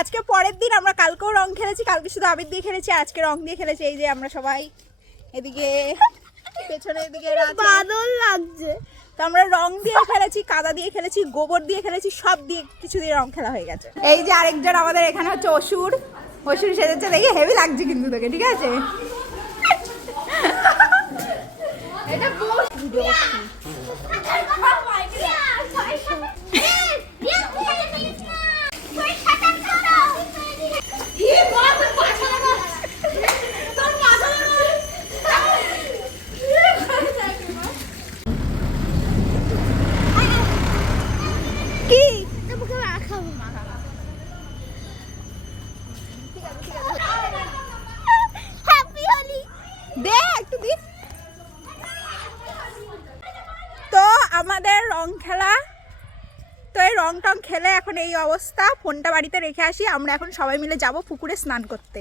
আজকে পরের দিন আমরা কালকেও রং খেলেছি, কালকে শুধু আবির দিয়ে খেলেছি, আজকে রং দিয়ে খেলেছি। এই যে আমরা সবাই এদিকে পেছনে এদিকে বাদল লাগছে। তো আমরা রং দিয়ে খেলেছি, কাদা দিয়ে খেলেছি, গোবর দিয়ে খেলেছি, সব দিয়ে কিছু দিয়ে রং খেলা হয়ে গেছে। এই যে আরেকজন আমাদের এখানে হচ্ছে অসুর সেজেছে, দেখি হেভি লাগছে কিন্তু তোকে, ঠিক আছে? এটা ভিডিও করছি। তো আমাদের রং খেলা, তো এই রং টং খেলে এখন এই অবস্থা। ফোনটা বাড়িতে রেখে আসি, আমরা এখন সবাই মিলে যাব পুকুরে স্নান করতে।